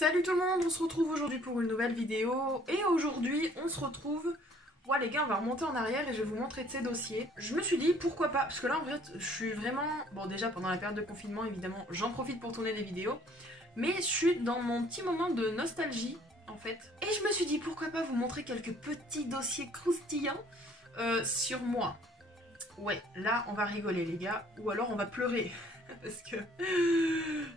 Salut tout le monde, on se retrouve aujourd'hui pour une nouvelle vidéo. Et aujourd'hui, on se retrouve... Ouais les gars, on va remonter en arrière et je vais vous montrer de ces dossiers. Je me suis dit, pourquoi pas, parce que là en fait, je suis vraiment... Bon déjà, pendant la période de confinement, évidemment, j'en profite pour tourner des vidéos. Mais je suis dans mon petit moment de nostalgie, en fait. Et je me suis dit, pourquoi pas vous montrer quelques petits dossiers croustillants sur moi. Ouais, là, on va rigoler les gars, ou alors on va pleurer. Parce que...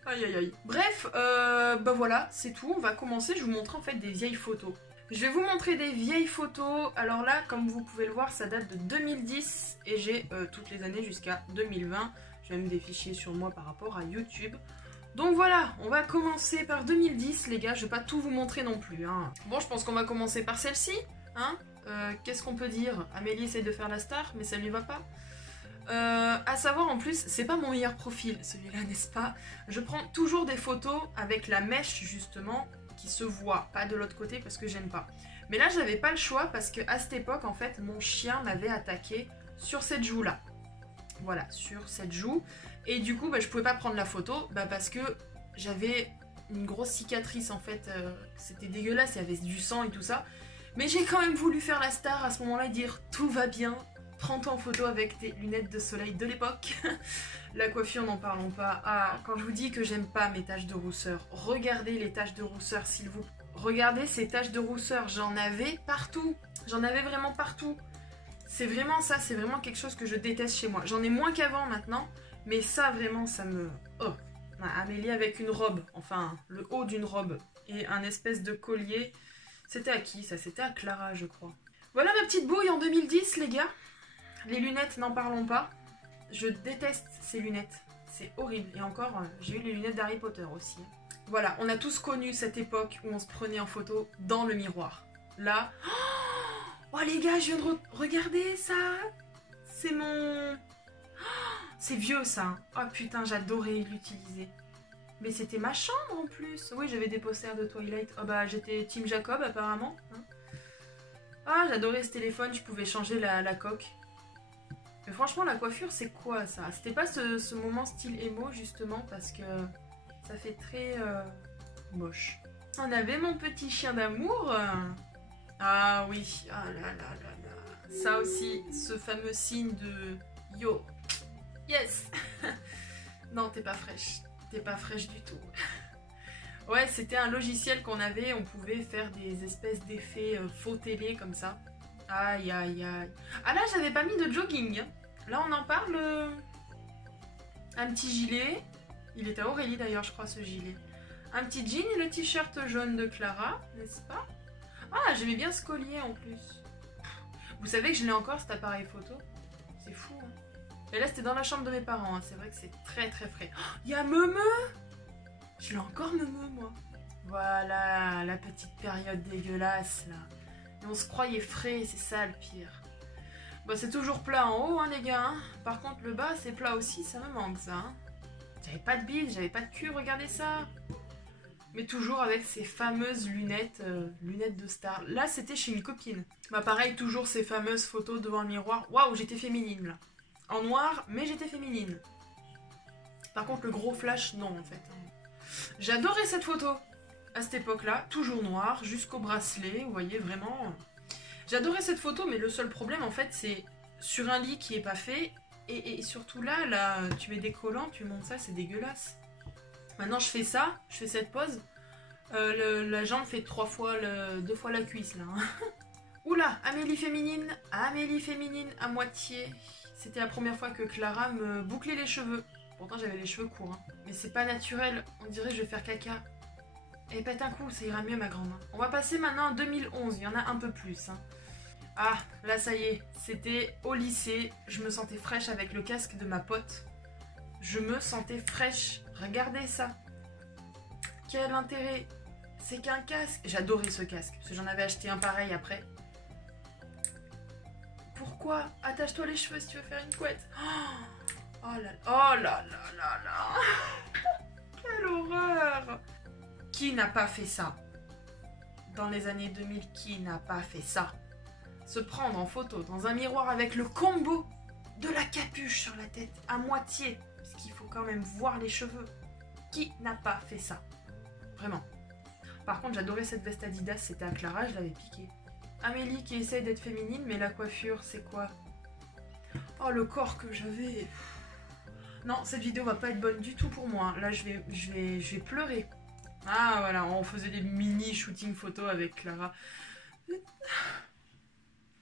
Aïe aïe aïe. Bref, bah voilà, c'est tout. On va commencer, je vous montre en fait des vieilles photos. Je vais vous montrer des vieilles photos. Alors là, comme vous pouvez le voir, ça date de 2010 et j'ai toutes les années jusqu'à 2020. J'ai même des fichiers sur moi par rapport à YouTube. Donc voilà, on va commencer par 2010 les gars, je vais pas tout vous montrer non plus. Hein. Bon, je pense qu'on va commencer par celle-ci. Hein. Qu'est-ce qu'on peut dire? Amélie essaie de faire la star, mais ça lui va pas. À savoir en plus, c'est pas mon meilleur profil celui-là, n'est-ce pas? Je prends toujours des photos avec la mèche justement qui se voit, pas de l'autre côté parce que j'aime pas. Mais là j'avais pas le choix parce que à cette époque en fait mon chien m'avait attaqué sur cette joue là. Voilà, sur cette joue. Et du coup bah, je pouvais pas prendre la photo parce que j'avais une grosse cicatrice en fait. C'était dégueulasse, il y avait du sang et tout ça. Mais j'ai quand même voulu faire la star à ce moment-là et dire tout va bien. Prends-toi en photo avec tes lunettes de soleil de l'époque. La coiffure, n'en parlons pas. Ah, quand je vous dis que j'aime pas mes taches de rousseur, regardez les taches de rousseur, s'il vous plaît. Regardez ces taches de rousseur, j'en avais partout. J'en avais vraiment partout. C'est vraiment ça, c'est vraiment quelque chose que je déteste chez moi. J'en ai moins qu'avant maintenant, mais ça vraiment, ça me... Oh, Amélie avec une robe, enfin, le haut d'une robe et un espèce de collier. C'était à qui ça? C'était à Clara, je crois. Voilà ma petite bouille en 2010, les gars. Les lunettes, n'en parlons pas. Je déteste ces lunettes. C'est horrible. Et encore, j'ai eu les lunettes d'Harry Potter aussi. Voilà, on a tous connu cette époque où on se prenait en photo dans le miroir. Là... Oh les gars, je viens de regarder ça. C'est mon... C'est vieux ça. Oh putain, j'adorais l'utiliser. Mais c'était ma chambre en plus. Oui, j'avais des posters de Twilight. Oh bah, j'étais Team Jacob apparemment. Ah, j'adorais ce téléphone, je pouvais changer la coque. Mais franchement, la coiffure, c'est quoi ça? C'était pas ce moment style émo, justement, parce que ça fait très moche. On avait mon petit chien d'amour. Ah oui, ah là là là là. Ça aussi, ce fameux signe de yo. Yes. Non, t'es pas fraîche. T'es pas fraîche du tout. Ouais, c'était un logiciel qu'on avait, on pouvait faire des espèces d'effets faux télé comme ça. Aïe aïe aïe. Ah là j'avais pas mis de jogging. Là on en parle. Un petit gilet. Il est à Aurélie d'ailleurs je crois ce gilet. Un petit jean et le t-shirt jaune de Clara, n'est-ce pas? Ah j'aimais bien ce collier en plus. Vous savez que je l'ai encore cet appareil photo. C'est fou hein. Et là c'était dans la chambre de mes parents, hein. C'est vrai que c'est très très frais. Il y a Meumeu. Je l'ai encore Meumeu moi. Voilà la petite période dégueulasse là. Et on se croyait frais, c'est ça le pire. Bah c'est toujours plat en haut hein les gars. Hein. Par contre le bas c'est plat aussi, ça me manque ça. Hein. J'avais pas de bide, j'avais pas de cul, regardez ça. Mais toujours avec ces fameuses lunettes, lunettes de star. Là c'était chez une copine. Bah pareil, toujours ces fameuses photos devant le miroir. Waouh, j'étais féminine là. En noir, mais j'étais féminine. Par contre le gros flash, non en fait. J'adorais cette photo. À cette époque-là, toujours noir, jusqu'au bracelet, vous voyez, vraiment... J'adorais cette photo, mais le seul problème, en fait, c'est sur un lit qui est pas fait, et surtout là, tu mets des collants, tu montes ça, c'est dégueulasse. Maintenant, je fais ça, je fais cette pose, la jambe fait 2 fois la cuisse, là. Hein. Oula, Amélie féminine à moitié. C'était la première fois que Clara me bouclait les cheveux. Pourtant, j'avais les cheveux courts, hein. Mais c'est pas naturel, on dirait que je vais faire caca. Et pète un coup, ça ira mieux ma grande. On va passer maintenant en 2011, il y en a un peu plus. Hein. Ah, là ça y est, c'était au lycée, je me sentais fraîche avec le casque de ma pote. Je me sentais fraîche, regardez ça. Quel intérêt? C'est qu'un casque. J'adorais ce casque, parce que j'en avais acheté un pareil après. Pourquoi? Attache-toi les cheveux si tu veux faire une couette. Oh là là là là. Quelle horreur! Qui n'a pas fait ça? Dans les années 2000, qui n'a pas fait ça? Se prendre en photo dans un miroir avec le combo de la capuche sur la tête à moitié, parce qu'il faut quand même voir les cheveux. Qui n'a pas fait ça? Vraiment. Par contre, j'adorais cette veste Adidas, c'était à Clara, je l'avais piquée. Amélie qui essaye d'être féminine, mais la coiffure, c'est quoi? Oh, le corps que j'avais. Non, cette vidéo va pas être bonne du tout pour moi. Là, je vais pleurer. Ah, voilà, on faisait des mini shooting photos avec Clara.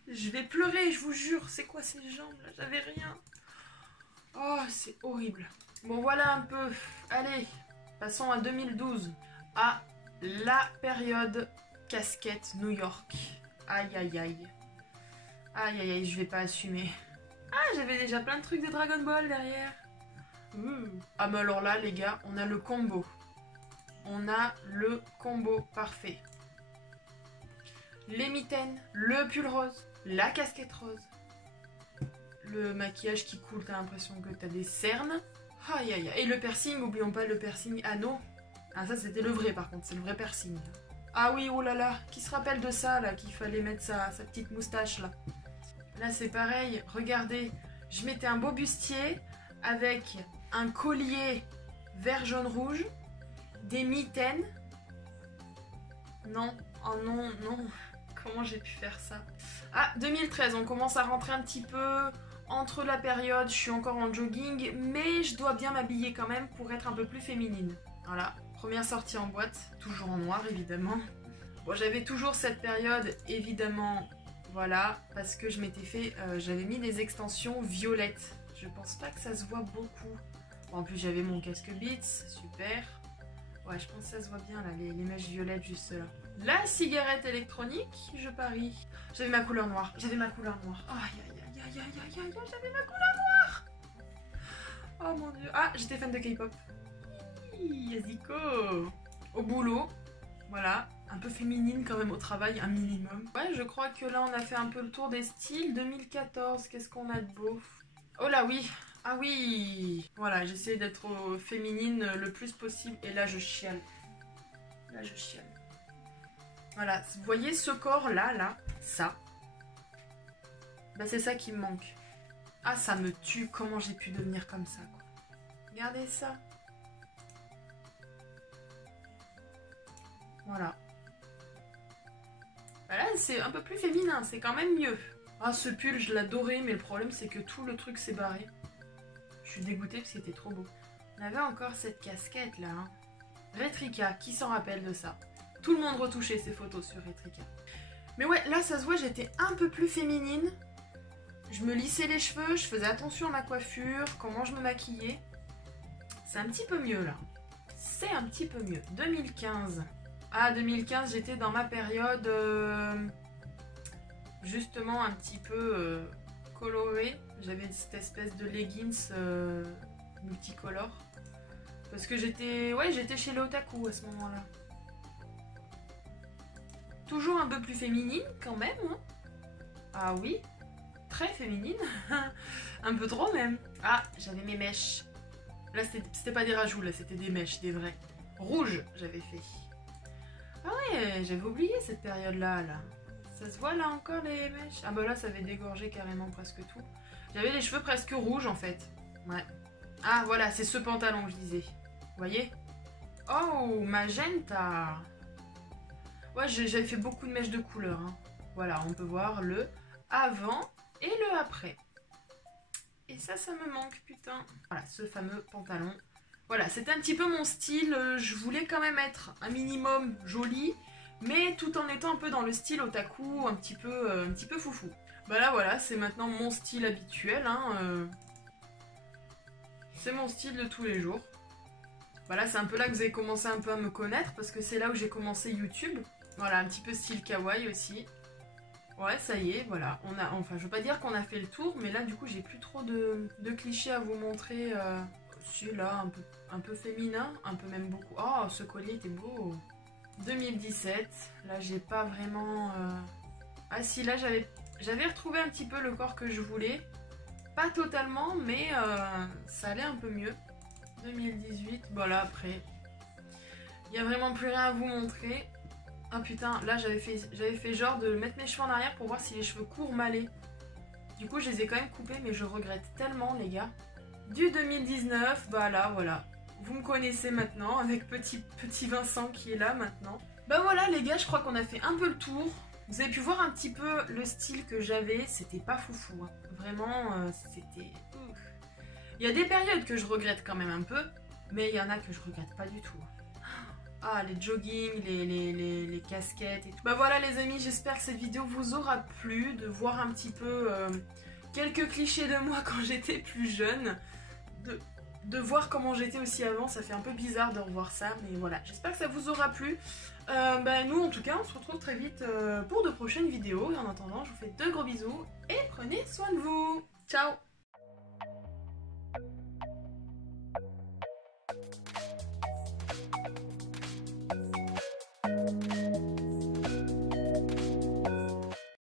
Je vais pleurer, je vous jure. C'est quoi ces jambes là? J'avais rien. Oh, c'est horrible. Bon, voilà un peu. Allez, passons à 2012. À la période casquette New York. Aïe, aïe, aïe. Aïe, aïe, aïe, je vais pas assumer. Ah, j'avais déjà plein de trucs de Dragon Ball derrière. Ah, mais alors là, les gars, on a le combo. On a le combo parfait. Les mitaines, le pull rose, la casquette rose. Le maquillage qui coule, t'as l'impression que t'as des cernes. Aïe, aïe, aïe. Et le piercing, oublions pas le piercing anneau. Ah, ça, c'était le vrai, par contre, c'est le vrai piercing. Ah oui, oh là là, qui se rappelle de ça, là, qu'il fallait mettre sa petite moustache, là. Là, c'est pareil, regardez, je mettais un beau bustier avec un collier vert, jaune, rouge, des mitaines. Non, oh non, non, comment j'ai pu faire ça? Ah, 2013, on commence à rentrer un petit peu entre la période, je suis encore en jogging, mais je dois bien m'habiller quand même pour être un peu plus féminine. Voilà, première sortie en boîte, toujours en noir évidemment. Bon, j'avais toujours cette période, évidemment, voilà, parce que je m'étais fait, j'avais mis des extensions violettes. Je pense pas que ça se voit beaucoup. Bon, en plus, j'avais mon casque Beats, super. Ouais, je pense que ça se voit bien là, les mèches violettes juste là. La cigarette électronique, je parie. J'avais ma couleur noire, j'avais ma couleur noire. Aïe, aïe, aïe, aïe, aïe, aïe, aïe, j'avais ma couleur noire. Oh mon dieu. Ah, j'étais fan de K-pop. Yaziko. Au boulot, voilà, un peu féminine quand même au travail, un minimum. Ouais, je crois que là on a fait un peu le tour des styles. 2014, qu'est-ce qu'on a de beau? Oh là oui, ah oui. Voilà, j'essaie d'être féminine le plus possible et là je chiale. Là je chiale. Voilà, vous voyez ce corps là, ça. Bah c'est ça qui me manque. Ah ça me tue, comment j'ai pu devenir comme ça quoi. Regardez ça. Voilà. Voilà, c'est un peu plus féminin, c'est quand même mieux. Ah, ce pull, je l'adorais, mais le problème, c'est que tout le truc s'est barré. Je suis dégoûtée parce que c'était trop beau. On avait encore cette casquette, là. Hein. Retrika, qui s'en rappelle de ça? Tout le monde retouchait ses photos sur Retrika. Mais ouais, là, ça se voit, j'étais un peu plus féminine. Je me lissais les cheveux, je faisais attention à ma coiffure, comment je me maquillais. C'est un petit peu mieux, là. C'est un petit peu mieux. 2015. Ah, 2015, j'étais dans ma période justement un petit peu colorée. J'avais cette espèce de leggings multicolore. Parce que j'étais chez les otaku à ce moment-là. Toujours un peu plus féminine quand même. Hein. Ah oui, très féminine. Un peu trop même. Ah, j'avais mes mèches. Là, c'était pas des rajouts, là, c'était des mèches, des vrais. Rouges, j'avais fait. Ah ouais, j'avais oublié cette période-là, là. Ça se voit là encore les mèches? Ah bah là, ça avait dégorgé carrément presque tout. J'avais les cheveux presque rouges en fait. Ouais. Ah voilà, c'est ce pantalon que je disais. Vous voyez? Oh, magenta. Ouais, j'avais fait beaucoup de mèches de couleur. Hein. Voilà, on peut voir le avant et le après. Et ça me manque, putain. Voilà, ce fameux pantalon. Voilà, c'était un petit peu mon style. Je voulais quand même être un minimum jolie, mais tout en étant un peu dans le style otaku, un petit peu foufou. Bah là, voilà, c'est maintenant mon style habituel. Hein, C'est mon style de tous les jours. Voilà, c'est un peu là que vous avez commencé un peu à me connaître, parce que c'est là où j'ai commencé YouTube. Voilà, un petit peu style kawaii aussi. Ouais, ça y est, voilà. Enfin, je veux pas dire qu'on a fait le tour, mais là, du coup, j'ai plus trop de clichés à vous montrer. Si, là, un peu féminin, un peu même beaucoup. Oh, ce collier était beau. 2017, là, j'ai pas vraiment... Ah si, là, j'avais retrouvé un petit peu le corps que je voulais. Pas totalement, mais ça allait un peu mieux. 2018, voilà, après. Il n'y a vraiment plus rien à vous montrer. Ah putain, là j'avais fait genre de mettre mes cheveux en arrière pour voir si les cheveux courts m'allaient. Du coup je les ai quand même coupés, mais je regrette tellement les gars. Du 2019, bah là voilà. Vous me connaissez maintenant avec petit Vincent qui est là maintenant. Bah voilà les gars, je crois qu'on a fait un peu le tour. Vous avez pu voir un petit peu le style que j'avais, c'était pas foufou. Hein. Vraiment, c'était... Il y a des périodes que je regrette quand même un peu, mais il y en a que je regrette pas du tout. Ah, les joggings, les casquettes et tout. Bah voilà les amis, j'espère que cette vidéo vous aura plu, de voir un petit peu quelques clichés de moi quand j'étais plus jeune. De voir comment j'étais aussi avant, ça fait un peu bizarre de revoir ça, mais voilà, j'espère que ça vous aura plu. Bah nous en tout cas, on se retrouve très vite pour de prochaines vidéos, et en attendant, je vous fais de gros bisous, et prenez soin de vous. Ciao!